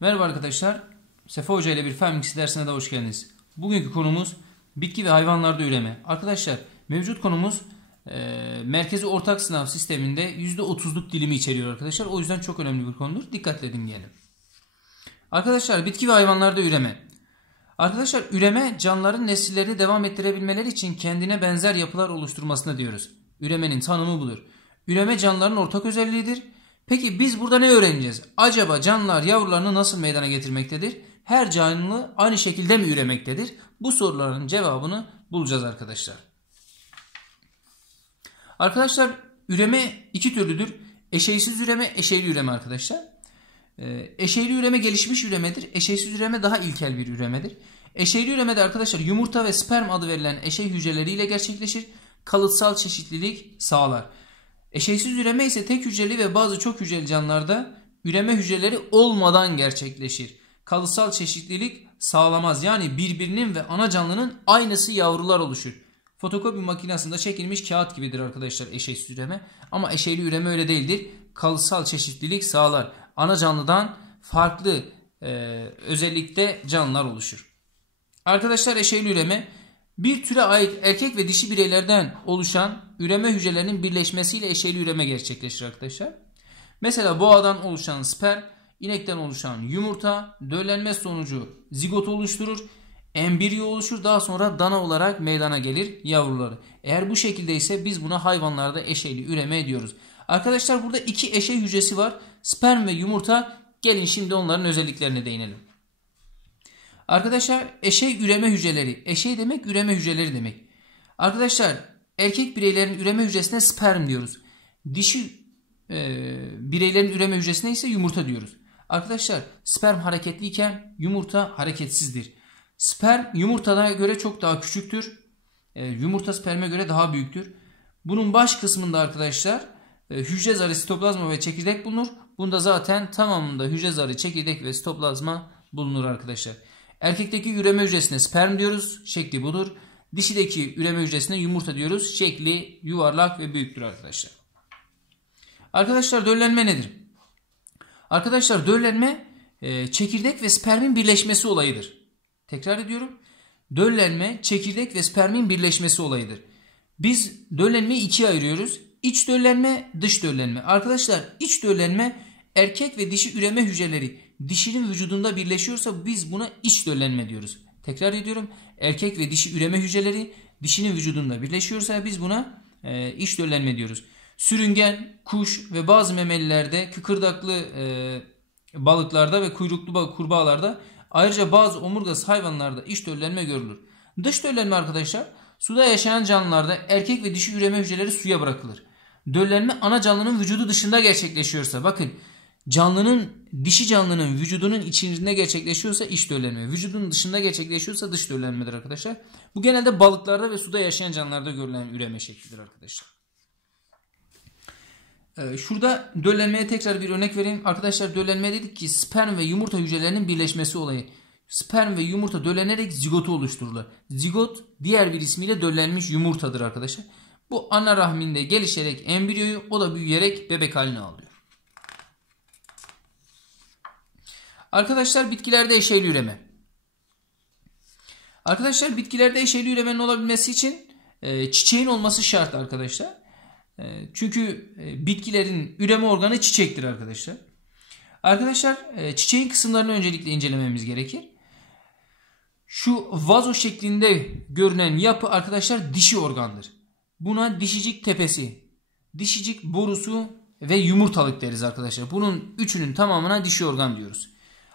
Merhaba arkadaşlar. Sefa Hoca ile bir fen bilgisi dersine de hoş geldiniz. Bugünkü konumuz bitki ve hayvanlarda üreme. Arkadaşlar mevcut konumuz merkezi ortak sınav sisteminde %30'luk dilimi içeriyor arkadaşlar. O yüzden çok önemli bir konudur. Dikkatle dinleyelim. Arkadaşlar bitki ve hayvanlarda üreme. Arkadaşlar üreme canlıların nesillerini devam ettirebilmeleri için kendine benzer yapılar oluşturmasına diyoruz. Üremenin tanımı budur. Üreme canlıların ortak özelliğidir. Peki biz burada ne öğreneceğiz? Acaba canlılar yavrularını nasıl meydana getirmektedir? Her canlı aynı şekilde mi üremektedir? Bu soruların cevabını bulacağız arkadaşlar. Arkadaşlar üreme iki türlüdür. Eşeysiz üreme, eşeyli üreme arkadaşlar. Eşeyli üreme gelişmiş üremedir. Eşeysiz üreme daha ilkel bir üremedir. Eşeyli üremede arkadaşlar yumurta ve sperm adı verilen eşey hücreleriyle gerçekleşir. Kalıtsal çeşitlilik sağlar. Eşeysiz üreme ise tek hücreli ve bazı çok hücreli canlılarda üreme hücreleri olmadan gerçekleşir. Kalıtsal çeşitlilik sağlamaz. Yani birbirinin ve ana canlının aynısı yavrular oluşur. Fotokopi makinesinde çekilmiş kağıt gibidir arkadaşlar eşeysiz üreme. Ama eşeyli üreme öyle değildir. Kalıtsal çeşitlilik sağlar. Ana canlıdan farklı özellikte canlılar oluşur. Arkadaşlar eşeyli üreme bir türe ait erkek ve dişi bireylerden oluşan üreme hücrelerinin birleşmesiyle eşeyli üreme gerçekleşir arkadaşlar. Mesela boğadan oluşan sperm, inekten oluşan yumurta, döllenme sonucu zigot oluşturur, embriyo oluşur, daha sonra dana olarak meydana gelir yavruları. Eğer bu şekilde ise biz buna hayvanlarda eşeyli üreme diyoruz. Arkadaşlar burada iki eşey hücresi var. Sperm ve yumurta. Gelin şimdi onların özelliklerine değinelim. Arkadaşlar eşey üreme hücreleri. Eşey demek üreme hücreleri demek. Arkadaşlar erkek bireylerin üreme hücresine sperm diyoruz. Dişi bireylerin üreme hücresine ise yumurta diyoruz. Arkadaşlar sperm hareketliyken yumurta hareketsizdir. Sperm yumurtaya göre çok daha küçüktür. Yumurta sperme göre daha büyüktür. Bunun baş kısmında arkadaşlar hücre zarı, sitoplazma ve çekirdek bulunur. Bunda zaten tamamında hücre zarı, çekirdek ve sitoplazma bulunur arkadaşlar. Erkekteki üreme hücresine sperm diyoruz. Şekli budur. Dişideki üreme hücresine yumurta diyoruz. Şekli yuvarlak ve büyüktür arkadaşlar. Arkadaşlar döllenme nedir? Arkadaşlar döllenme çekirdek ve spermin birleşmesi olayıdır. Tekrar ediyorum. Döllenme çekirdek ve spermin birleşmesi olayıdır. Biz döllenmeyi ikiye ayırıyoruz. İç döllenme, dış döllenme. Arkadaşlar iç döllenme erkek ve dişi üreme hücreleri dişinin vücudunda birleşiyorsa biz buna iç döllenme diyoruz. Tekrar ediyorum. Erkek ve dişi üreme hücreleri dişinin vücudunda birleşiyorsa biz buna iç döllenme diyoruz. Sürüngen, kuş ve bazı memelilerde, kıkırdaklı balıklarda ve kuyruklu kurbağalarda, ayrıca bazı omurgası hayvanlarda iç döllenme görülür. Dış döllenme arkadaşlar suda yaşayan canlılarda erkek ve dişi üreme hücreleri suya bırakılır. Döllenme ana canlının vücudu dışında gerçekleşiyorsa, bakın dişi canlının vücudunun içinde gerçekleşiyorsa iç döllenme, vücudunun dışında gerçekleşiyorsa dış döllenmedir arkadaşlar. Bu genelde balıklarda ve suda yaşayan canlılarda görülen üreme şeklidir arkadaşlar. Şurada döllenmeye tekrar bir örnek vereyim. Arkadaşlar döllenme dedik ki sperm ve yumurta hücrelerinin birleşmesi olayı. Sperm ve yumurta döllenerek zigotu oluştururlar. Zigot diğer bir ismiyle döllenmiş yumurtadır arkadaşlar. Bu ana rahminde gelişerek embriyoyu, o da büyüyerek bebek haline alıyor. Arkadaşlar bitkilerde eşeyli üreme. Arkadaşlar bitkilerde eşeyli üremenin olabilmesi için çiçeğin olması şart arkadaşlar. Çünkü bitkilerin üreme organı çiçektir arkadaşlar. Arkadaşlar çiçeğin kısımlarını öncelikle incelememiz gerekir. Şu vazo şeklinde görünen yapı arkadaşlar dişi organdır. Buna dişicik tepesi, dişicik borusu ve yumurtalık deriz arkadaşlar. Bunun üçünün tamamına dişi organ diyoruz.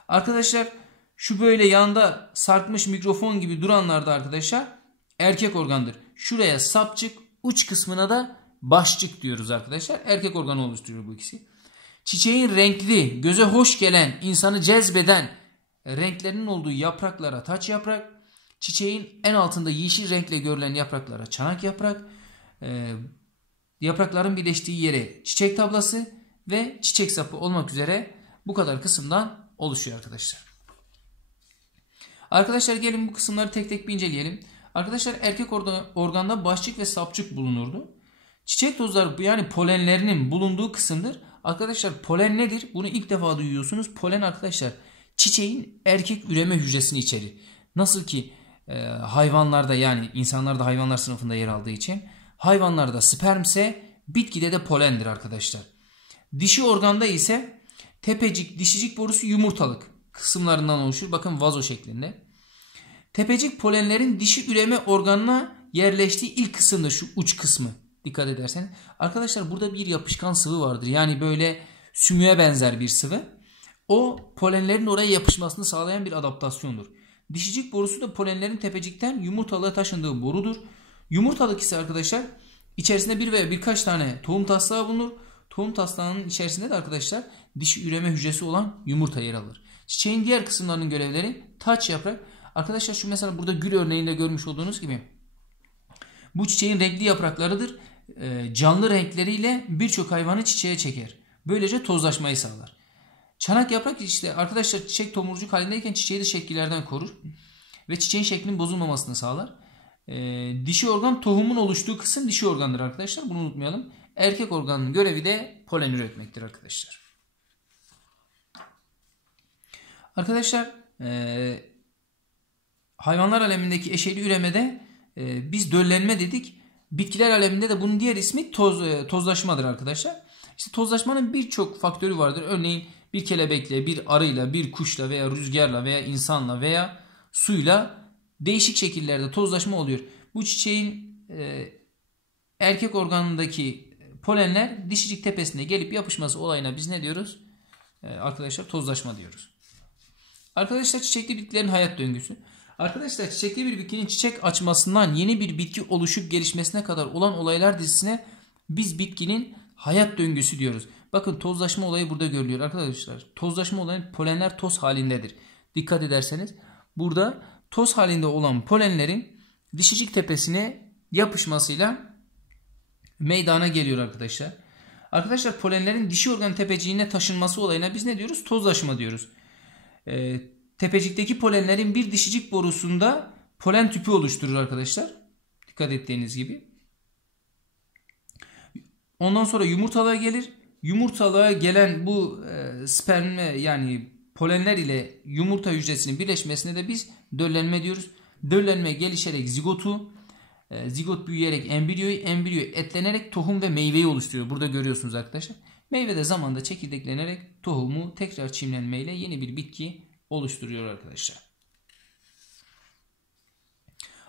Arkadaşlar şu böyle yanda sarkmış mikrofon gibi duranlarda arkadaşlar erkek organdır. Şuraya sapçık, uç kısmına da başçık diyoruz arkadaşlar. Erkek organı oluşturuyor bu ikisi. Çiçeğin renkli, göze hoş gelen, insanı cezbeden renklerinin olduğu yapraklara taç yaprak, çiçeğin en altında yeşil renkle görülen yapraklara çanak yaprak, yaprakların birleştiği yere çiçek tablası ve çiçek sapı olmak üzere bu kadar kısımdan oluşuyor arkadaşlar. Arkadaşlar gelin bu kısımları tek tek bir inceleyelim. Arkadaşlar erkek organda başçık ve sapçık bulunurdu. Çiçek tozları yani polenlerinin bulunduğu kısımdır. Arkadaşlar polen nedir? Bunu ilk defa duyuyorsunuz. Polen arkadaşlar Çiçeğin erkek üreme hücresini içerir. Nasıl ki hayvanlarda, yani insanlarda hayvanlar sınıfında yer aldığı için, hayvanlarda spermse bitkide de polendir arkadaşlar. Dişi organda ise tepecik, dişicik borusu, yumurtalık kısımlarından oluşur. Bakın vazo şeklinde. Tepecik polenlerin dişi üreme organına yerleştiği ilk kısımdır, şu uç kısmı. Dikkat ederseniz. Arkadaşlar burada bir yapışkan sıvı vardır. Yani böyle sümüğe benzer bir sıvı. O polenlerin oraya yapışmasını sağlayan bir adaptasyondur. Dişicik borusu da polenlerin tepecikten yumurtalığa taşındığı borudur. Yumurtalık ise arkadaşlar içerisinde bir veya birkaç tane tohum taslağı bulunur. Tohum taslağının içerisinde de arkadaşlar dişi üreme hücresi olan yumurta yer alır. Çiçeğin diğer kısımlarının görevleri taç, yaprak. Arkadaşlar şu mesela burada gül örneğinde görmüş olduğunuz gibi bu çiçeğin renkli yapraklarıdır. Canlı renkleriyle birçok hayvanı çiçeğe çeker. Böylece tozlaşmayı sağlar. Çanak yaprak işte arkadaşlar çiçek tomurcuk halindeyken çiçeği de şekillerden korur. Ve çiçeğin şeklinin bozulmamasını sağlar. Dişi organ tohumun oluştuğu kısım dişi organdır arkadaşlar. Bunu unutmayalım. Erkek organın görevi de polen üretmektir arkadaşlar. Arkadaşlar hayvanlar alemindeki eşeyli üremede biz döllenme dedik. Bitkiler aleminde de bunun diğer ismi tozlaşmadır arkadaşlar. İşte tozlaşmanın birçok faktörü vardır. Örneğin bir kelebekle, bir arıyla, bir kuşla veya rüzgarla veya insanla veya suyla değişik şekillerde tozlaşma oluyor. Bu çiçeğin erkek organındaki polenler dişicik tepesine gelip yapışması olayına biz ne diyoruz? Arkadaşlar tozlaşma diyoruz. Arkadaşlar çiçekli bitkilerin hayat döngüsü. Arkadaşlar çiçekli bir bitkinin çiçek açmasından yeni bir bitki oluşup gelişmesine kadar olan olaylar dizisine biz bitkinin hayat döngüsü diyoruz. Bakın tozlaşma olayı burada görülüyor arkadaşlar. Tozlaşma olayı polenler toz halindedir. Dikkat ederseniz burada toz halinde olan polenlerin dişicik tepesine yapışmasıyla meydana geliyor arkadaşlar. Arkadaşlar polenlerin dişi organ tepeciğine taşınması olayına biz ne diyoruz? Tozlaşma diyoruz. Tepecikteki polenlerin bir dişicik borusunda polen tüpü oluşturur arkadaşlar. Dikkat ettiğiniz gibi. Ondan sonra yumurtalığa gelir. Yumurtalığa gelen bu sperm yani polenler ile yumurta hücresinin birleşmesine de biz döllenme diyoruz. Döllenme gelişerek zigotu, zigot büyüyerek embriyoyu etlenerek tohum ve meyveyi oluşturuyor. Burada görüyorsunuz arkadaşlar. Meyve de zamanla çekirdeklenerek tohumu tekrar çimlenmeyle yeni bir bitki oluşturuyor arkadaşlar.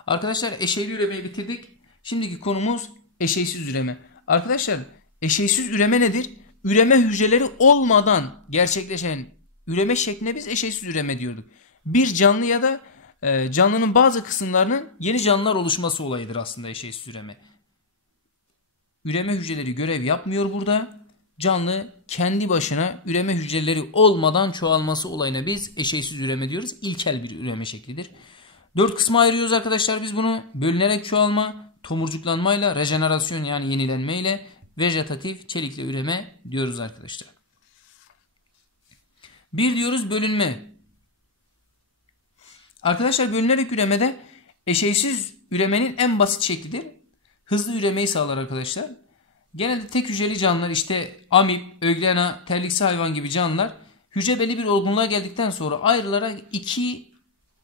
Arkadaşlar eşeyli üremeyi bitirdik. Şimdiki konumuz eşeysiz üreme. Arkadaşlar eşeysiz üreme nedir? Üreme hücreleri olmadan gerçekleşen üreme şekline biz eşeysiz üreme diyorduk. Bir canlı ya da canlının bazı kısımlarının yeni canlılar oluşması olayıdır aslında eşeysiz üreme. Üreme hücreleri görev yapmıyor burada. Canlı kendi başına üreme hücreleri olmadan çoğalması olayına biz eşeysiz üreme diyoruz. İlkel bir üreme şeklidir. 4 kısma ayırıyoruz arkadaşlar biz bunu. Bölünerek çoğalma, tomurcuklanmayla, rejenerasyon yani yenilenmeyle, vejetatif çelikle üreme diyoruz arkadaşlar. Bir diyoruz bölünme. Arkadaşlar bölünerek üremede eşeysiz üremenin en basit şeklidir. Hızlı üremeyi sağlar arkadaşlar. Genelde tek hücreli canlılar işte amip, öglena, terliksi hayvan gibi canlılar hücre belli bir olgunluğa geldikten sonra ayrılarak iki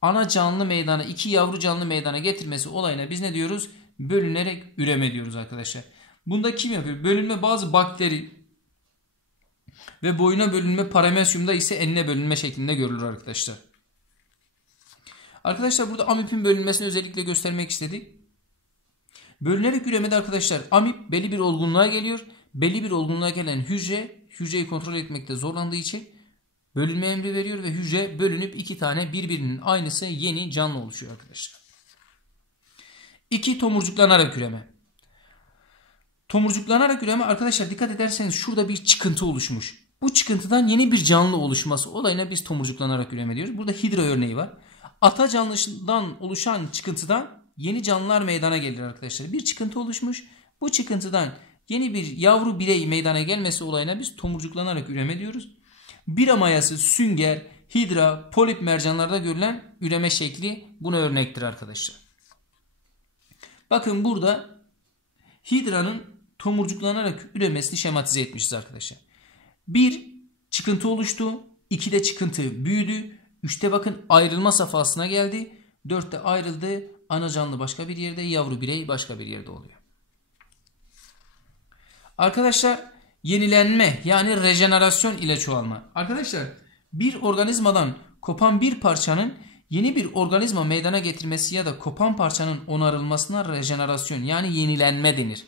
ana canlı meydana, iki yavru canlı meydana getirmesi olayına biz ne diyoruz? Bölünerek üreme diyoruz arkadaşlar. Bunda kim yapıyor? Bölünme bazı bakteri ve boyuna bölünme paramesyumda ise enine bölünme şeklinde görülür arkadaşlar. Arkadaşlar burada amipin bölünmesini özellikle göstermek istedik. Bölünerek üremede arkadaşlar amip belli bir olgunluğa geliyor. Belli bir olgunluğa gelen hücreyi kontrol etmekte zorlandığı için bölünme emri veriyor ve hücre bölünüp iki tane birbirinin aynısı yeni canlı oluşuyor arkadaşlar. 2. Tomurcuklanarak üreme. Tomurcuklanarak üreme arkadaşlar dikkat ederseniz şurada bir çıkıntı oluşmuş. Bu çıkıntıdan yeni bir canlı oluşması olayına biz tomurcuklanarak üreme diyoruz. Burada hidra örneği var. Ata canlısından oluşan çıkıntıdan yeni canlılar meydana gelir arkadaşlar. Bir çıkıntı oluşmuş. Bu çıkıntıdan yeni bir yavru birey meydana gelmesi olayına biz tomurcuklanarak üreme diyoruz. Bira mayası, sünger, hidra, polip mercanlarda görülen üreme şekli buna örnektir arkadaşlar. Bakın burada hidranın tomurcuklanarak üremesini şematize etmişiz arkadaşlar. Bir çıkıntı oluştu. 2'de çıkıntı büyüdü. 3'te bakın ayrılma safhasına geldi. 4'te ayrıldı. Ana canlı başka bir yerde, yavru birey başka bir yerde oluyor. Arkadaşlar yenilenme yani rejenerasyon ile çoğalma. Arkadaşlar bir organizmadan kopan bir parçanın yeni bir organizma meydana getirmesi ya da kopan parçanın onarılmasına rejenerasyon yani yenilenme denir.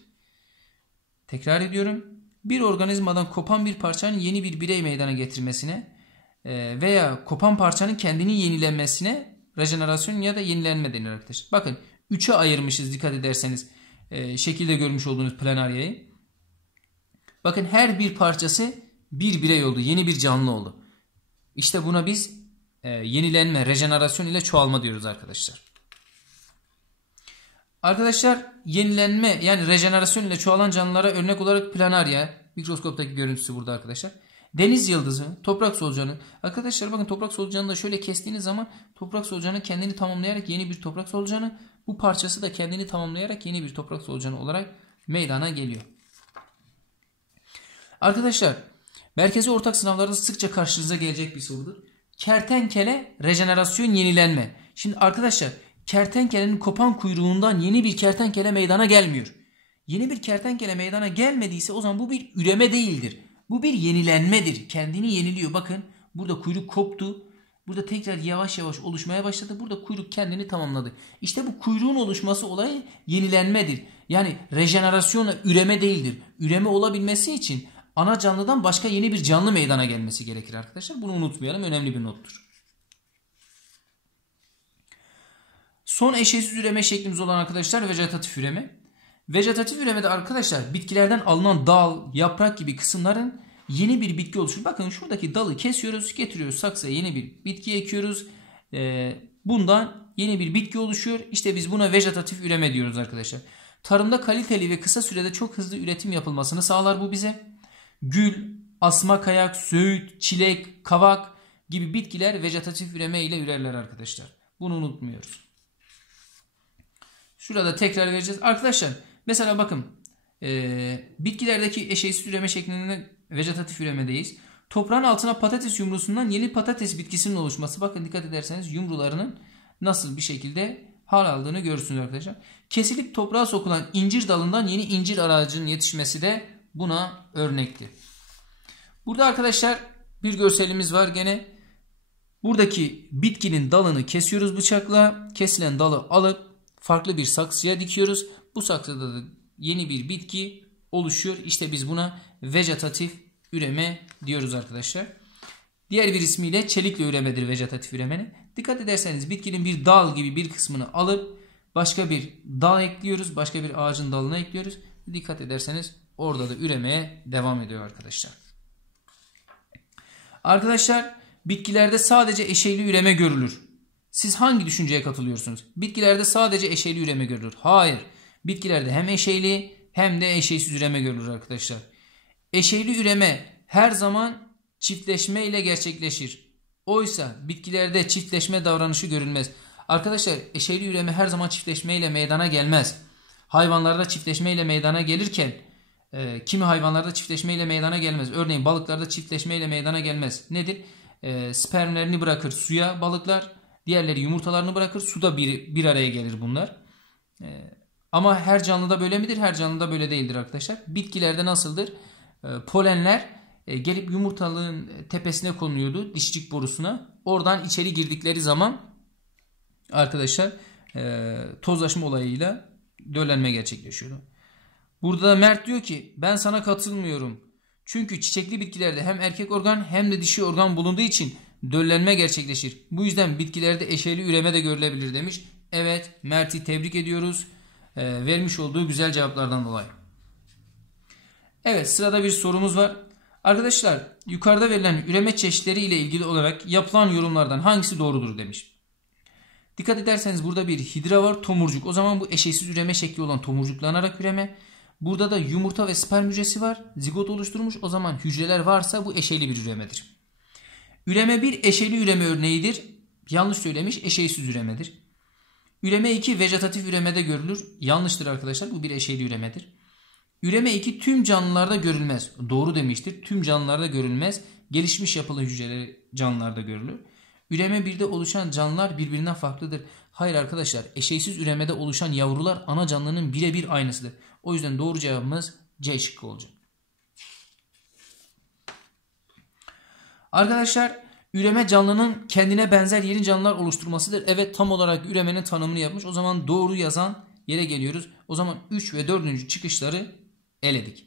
Tekrar ediyorum. Bir organizmadan kopan bir parçanın yeni bir birey meydana getirmesine veya kopan parçanın kendini yenilenmesine rejenerasyon ya da yenilenme denir arkadaşlar. Bakın 3'e ayırmışız dikkat ederseniz şekilde görmüş olduğunuz planaryayı. Bakın her bir parçası bir birey oldu. Yeni bir canlı oldu. İşte buna biz yenilenme, rejenerasyon ile çoğalma diyoruz arkadaşlar. Arkadaşlar yenilenme yani rejenerasyon ile çoğalan canlılara örnek olarak planarya, mikroskoptaki görüntüsü burada arkadaşlar. Deniz yıldızı, toprak solucanı. Arkadaşlar bakın toprak solucanını da şöyle kestiğiniz zaman toprak solucanı kendini tamamlayarak yeni bir toprak solucanı, bu parçası da kendini tamamlayarak yeni bir toprak solucanı olarak meydana geliyor. Arkadaşlar merkezi ortak sınavlarda sıkça karşınıza gelecek bir sorudur. Kertenkele rejenerasyon yenilenme. Şimdi arkadaşlar kertenkelenin kopan kuyruğundan yeni bir kertenkele meydana gelmiyor. Yeni bir kertenkele meydana gelmediyse o zaman bu bir üreme değildir. Bu bir yenilenmedir. Kendini yeniliyor. Bakın burada kuyruk koptu. Burada tekrar yavaş yavaş oluşmaya başladı. Burada kuyruk kendini tamamladı. İşte bu kuyruğun oluşması olayı yenilenmedir. Yani rejenerasyonla üreme değildir. Üreme olabilmesi için ana canlıdan başka yeni bir canlı meydana gelmesi gerekir arkadaşlar. Bunu unutmayalım. Önemli bir nottur. Son eşeğsiz üreme şeklimiz olan arkadaşlar vejetatif üreme. Vejetatif üremede arkadaşlar bitkilerden alınan dal, yaprak gibi kısımların yeni bir bitki oluşur. Bakın şuradaki dalı kesiyoruz, getiriyoruz saksıya yeni bir bitki ekiyoruz. Bundan yeni bir bitki oluşuyor. İşte biz buna vejetatif üreme diyoruz arkadaşlar. Tarımda kaliteli ve kısa sürede çok hızlı üretim yapılmasını sağlar bu bize. Gül, asma kayak, söğüt, çilek, kavak gibi bitkiler vejetatif üreme ile ürerler arkadaşlar. Bunu unutmuyoruz. Şurada tekrar vereceğiz. Arkadaşlar mesela bakın bitkilerdeki eşeğsiz üreme şeklinde vejetatif üremedeyiz. Toprağın altına patates yumrusundan yeni patates bitkisinin oluşması. Bakın dikkat ederseniz yumrularının nasıl bir şekilde hal aldığını görürsünüz arkadaşlar. Kesilip toprağa sokulan incir dalından yeni incir ağacının yetişmesi de buna örnektir. Burada arkadaşlar bir görselimiz var gene. Buradaki bitkinin dalını kesiyoruz bıçakla. Kesilen dalı alıp farklı bir saksıya dikiyoruz. Bu saksıda da yeni bir bitki oluşuyor. İşte biz buna vejetatif üreme diyoruz arkadaşlar. Diğer bir ismiyle çelikle üremedir vejetatif üremenin. Dikkat ederseniz bitkinin bir dal gibi bir kısmını alıp başka bir dal ekliyoruz. Başka bir ağacın dalına ekliyoruz. Dikkat ederseniz orada da üremeye devam ediyor arkadaşlar. Arkadaşlar bitkilerde sadece eşeyli üreme görülür. Siz hangi düşünceye katılıyorsunuz? Bitkilerde sadece eşeyli üreme görülür. Hayır. Bitkilerde hem eşeyli hem de eşeysiz üreme görülür arkadaşlar. Eşeyli üreme her zaman çiftleşme ile gerçekleşir. Oysa bitkilerde çiftleşme davranışı görülmez. Arkadaşlar eşeyli üreme her zaman çiftleşme ile meydana gelmez. Hayvanlarda çiftleşme ile meydana gelirken kimi hayvanlarda çiftleşme ile meydana gelmez. Örneğin balıklarda çiftleşme ile meydana gelmez. Nedir? Spermlerini bırakır suya balıklar. Diğerleri yumurtalarını bırakır. Suda bir araya gelir bunlar. Ama her canlıda böyle midir? Her canlıda böyle değildir arkadaşlar. Bitkilerde nasıldır? Polenler gelip yumurtalığın tepesine konuluyordu. Dişicik borusuna. Oradan içeri girdikleri zaman arkadaşlar tozlaşma olayıyla döllenme gerçekleşiyordu. Burada da Mert diyor ki ben sana katılmıyorum. Çünkü çiçekli bitkilerde hem erkek organ hem de dişi organ bulunduğu için döllenme gerçekleşir. Bu yüzden bitkilerde eşeyli üreme de görülebilir demiş. Evet Mert'i tebrik ediyoruz. Vermiş olduğu güzel cevaplardan dolayı. Evet sırada bir sorumuz var. Arkadaşlar yukarıda verilen üreme çeşitleri ile ilgili olarak yapılan yorumlardan hangisi doğrudur demiş. Dikkat ederseniz burada bir hidra var, tomurcuk. O zaman bu eşeysiz üreme şekli olan tomurcuklanarak üreme. Burada da yumurta ve sperm hücresi var. Zigot oluşturmuş. O zaman hücreler varsa bu eşeyli bir üremedir. Üreme 1 eşeyli üreme örneğidir. Yanlış söylemiş, eşeysiz üremedir. Üreme 2 vejetatif üremede görülür. Yanlıştır arkadaşlar. Bu bir eşeyli üremedir. Üreme 2 tüm canlılarda görülmez. Doğru demiştir. Tüm canlılarda görülmez. gelişmiş yapılı hücreleri canlılarda görülür. Üreme 1'de oluşan canlılar birbirinden farklıdır. Hayır arkadaşlar, eşeysiz üremede oluşan yavrular ana canlının birebir aynısıdır. O yüzden doğru cevabımız C şıkkı olacak. Arkadaşlar, üreme canlının kendine benzer yeni canlılar oluşturmasıdır. Evet, tam olarak üremenin tanımını yapmış. O zaman doğru yazan yere geliyoruz. O zaman 3 ve 4. çıkışları eledik.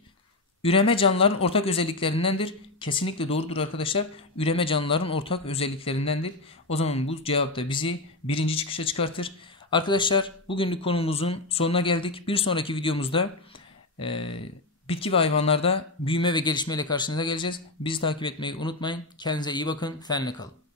Üreme canlıların ortak özelliklerindendir. Kesinlikle doğrudur arkadaşlar. Üreme canlıların ortak özelliklerindendir. O zaman bu cevap da bizi 1. çıkışa çıkartır. Arkadaşlar, bugünlük konumuzun sonuna geldik. Bir sonraki videomuzda bitki ve hayvanlarda büyüme ve gelişmeyle karşınıza geleceğiz. Bizi takip etmeyi unutmayın. Kendinize iyi bakın. Fenle kalın.